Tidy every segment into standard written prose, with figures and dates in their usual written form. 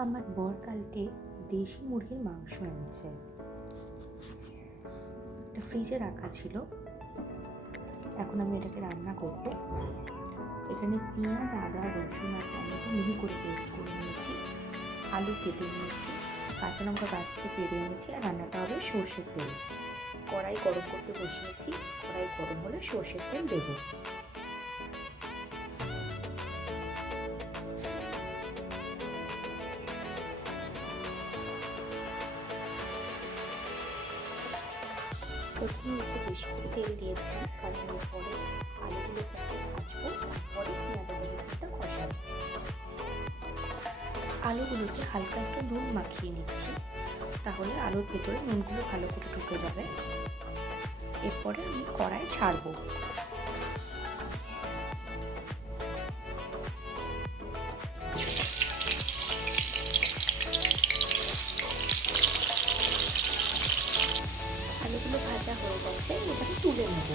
আমার বর কালকে দেশি মুরগির মাংস এনেছে, এটা ফ্রিজে রাখা ছিল। এখন আমি এটাকে রান্না করব। এখানে পেঁয়াজ, আদা, রসুন আর টমেটো মিহি করে পেস্ট করে নিয়েছি, আলু কেটে নিয়েছি, কাঁচা লঙ্কা গাছ থেকে পেরে এনেছি। আর রান্নাটা হবে সর্ষের তেল। কড়াই গরম করতে বসিয়েছি, কড়াই গরম হলে সর্ষের তেল দেবো। প্রথমে একটু বেশি করে তেল দিয়ে দিলাম, কারণ এরপরে আলুগুলো ফার্স্টে ভাজবো, তারপরে পেঁয়াজ আদা রসুনটা কষাবো। আলুগুলোকে হালকা একটু নুন মাখিয়ে নিচ্ছি, তাহলে আলুর ভেতরে নুনগুলো ভালো করে ঢুকে যাবে। এরপরে আমি কড়াই ছাড়বো। আলুগুলো ভাজা হয়ে গেছে, এবারে তুলে নেব।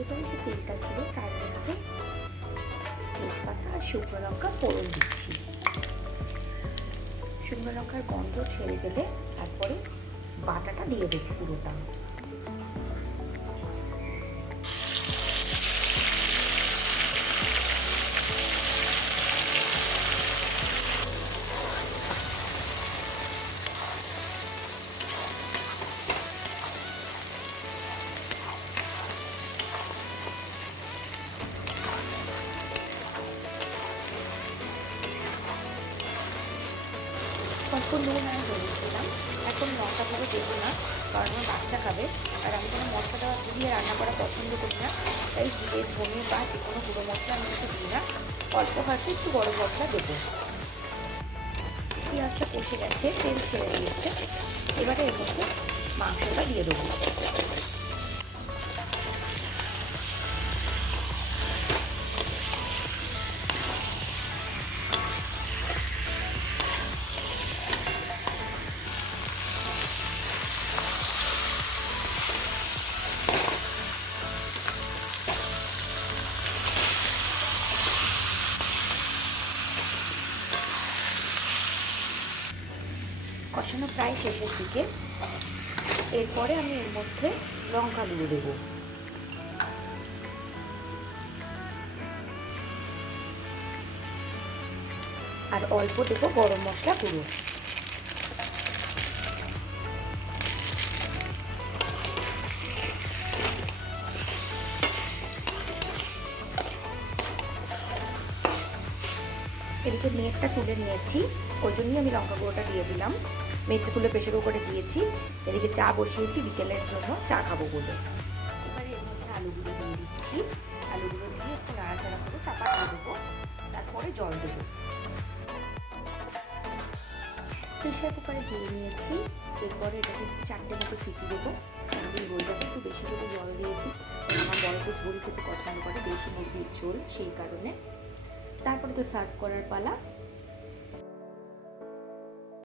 এবারে যে তেলটা ছিল তার মধ্যে তেজপাতা আর শুকনো লঙ্কা ফোড়ন দিচ্ছি। শুকনো লঙ্কার গন্ধ ছেড়ে গেলে তারপরে বাটাটা দিয়ে দেবো পুরোটা। অল্প নুন আর হলুদ দিলাম। এখন লঙ্কা গুঁড়ো দেবো না, কারণ আমার বাচ্চা খাবে। আর আমি কোনো মশলা দিয়ে রান্না করা পছন্দ করি না, তাই জিরে, ধনে বা যে কোনো গুঁড়ো মশলা আমি কিছু দিই না। অল্প হাতে একটু গরম মশলা দেবো। পেঁয়াজটা কষে গেছে, তেল ছেড়ে দিয়েছে। এবারে এর মধ্যে মাংসটা দিয়ে দেবো। কষানো প্রায় শেষের দিকে। এরপরে আমি এর মধ্যে লঙ্কা গুঁড়ো দেবো। আর অল্প দেবো গরম মশলা গুঁড়ো। এদিকে মেথিটা তুলে নিয়েছি, ওই জন্যই আমি লঙ্কা গুঁড়োটা দিয়ে দিলাম। মেথি তুলে প্রেশার কুকারে দিয়েছি। এদিকে চা বসিয়েছি বিকেলের জন্য, চা খাবো বলে। এবারে এর মধ্যে আলুগুলো দিয়ে দিচ্ছি। আলুগুলো দিয়ে একটু নাড়াচাড়া করে চাপা দিয়ে দেবো, তারপরে জল দেবো। প্রেশার কুকারে দিয়ে নিয়েছি। এরপরে এটাকে 4টে মতো সিটি দেবো, তাহলে হয়ে যাবে। একটু বেশি করে জল দিয়েছি, আমার বড় তো ঝোল খেতে পছন্দ করে, বেশি মুরগির ঝোল, সেই কারণে। তারপরে তো সার্ভ করার পালা।